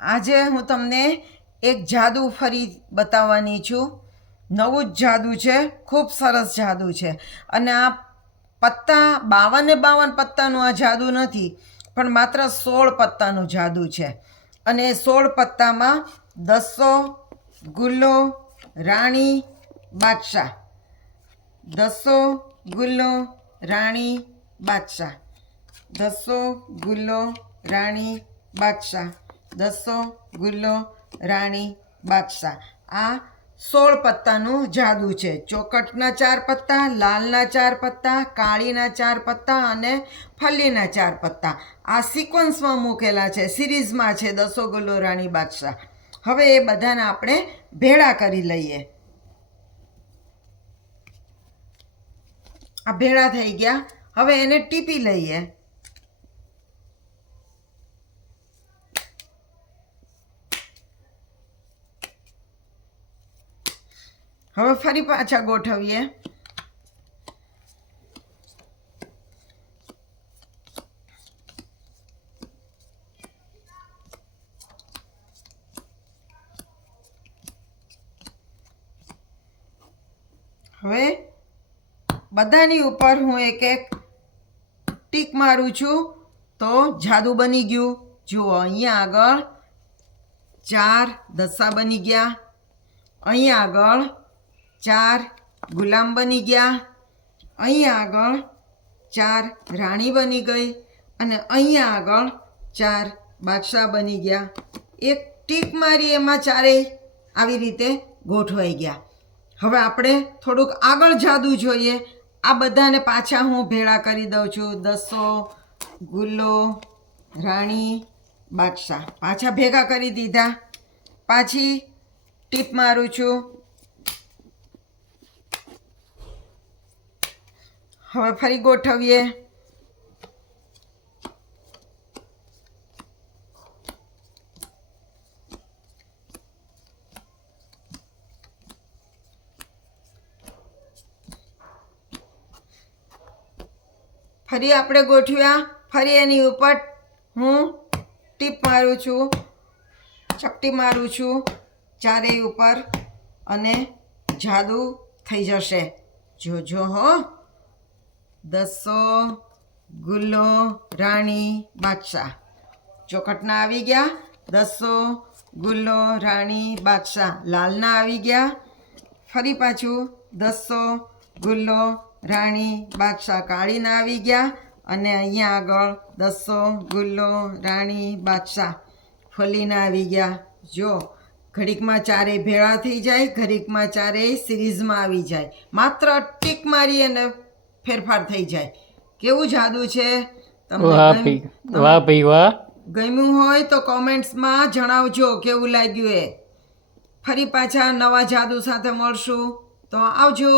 આજે હું તમને એક જાદુ ફરી બતાવવાની છું. નવું જ જાદુ છે, ખૂબ સરસ જાદુ છે. અને આ પત્તા, બાવને બાવન પત્તાનું આ જાદુ નથી, પણ માત્ર સોળ પત્તાનું જાદુ છે. અને સોળ પત્તામાં દસો, ગુલ્લો, રાણી, બાદશાહ. દસો, ગુલ્લો, રાણી, બાદશાહ. દસો, ગુલ્લો, રાણી, બાદશાહ. દસો, ગુલ્લો, રાણી, બાદશાહ. આ સોળ પત્તાનું જાદુ છે. ચોકટના ચાર પત્તા, લાલના ચાર પત્તા, કાળીના ચાર પત્તા અને ફલ્લીના ચાર પત્તા. આ સિક્વન્સમાં મૂકેલા છે. સિરીઝમાં છે દસો, ગુલ્લો, રાણી, બાદશાહ. હવે એ બધાને આપણે ભેળા કરી લઈએ. આ ભેળા થઈ ગયા. હવે એને ટીપી લઈએ. હવે ફરી પાછા ગોઠવીએ. હવે બધાની ઉપર હું એક એક ટીક મારું છું. તો જાદુ બની ગયું. જુઓ, અહીંયા આગળ ચાર દસા બની ગયા. અહીંયા આગળ ચાર ગુલામ બની ગયા. અહીંયા આગળ ચાર રાણી બની ગઈ અને અહીંયા આગળ ચાર બાદશાહ બની ગયા. એક ટીક મારી એમાં ચારેય આવી રીતે ગોઠવાઈ ગયા. હવે આપણે થોડુંક આગળ જાદુ જોઈએ. આ બધાને પાછા હું ભેળા કરી દઉં છું. દસો ગુલ્લો રાણી, બાદશાહ. પાછા ભેગા કરી દીધા. પાછી ટીપ મારું છું. હવે ફરી ગોઠવીએ. ફરી આપણે ગોઠવ્યા. ફરી એની ઉપર હું ટીપ મારું છું. ચપટી મારું છું. ચારેય ઉપર અને જાદુ થઈ જશે. જોજો હો. દસો, ગુલ્લો, રાણી, બાદશાહ. ચોકટના આવી ગયા. દસો, ગુલ્લો, રાણી, બાદશાહ. લાલના આવી ગયા. ફરી પાછું દસો, ગુલ્લો, રાણી, બાદશાહ કાળીના આવી ગયા અને અહીંયા આગળ દસો, ગુલ્લો, રાણી, બાદશાહ ફલીના આવી ગયા. જો, ઘડીકમાં ચારેય ભેળા થઈ જાય, ઘડીકમાં ચારેય સિરીઝમાં આવી જાય. માત્ર ટીક મારી અને ફેરફાર થઈ જાય. કેવું જાદુ છે? તમને વાહ ભાઈ વાહ. ગમ્યું હોય તો કોમેન્ટ્સમાં જણાવજો કેવું લાગ્યું એ. ફરી પાછા નવા જાદુ સાથે મળશું. તો આવજો.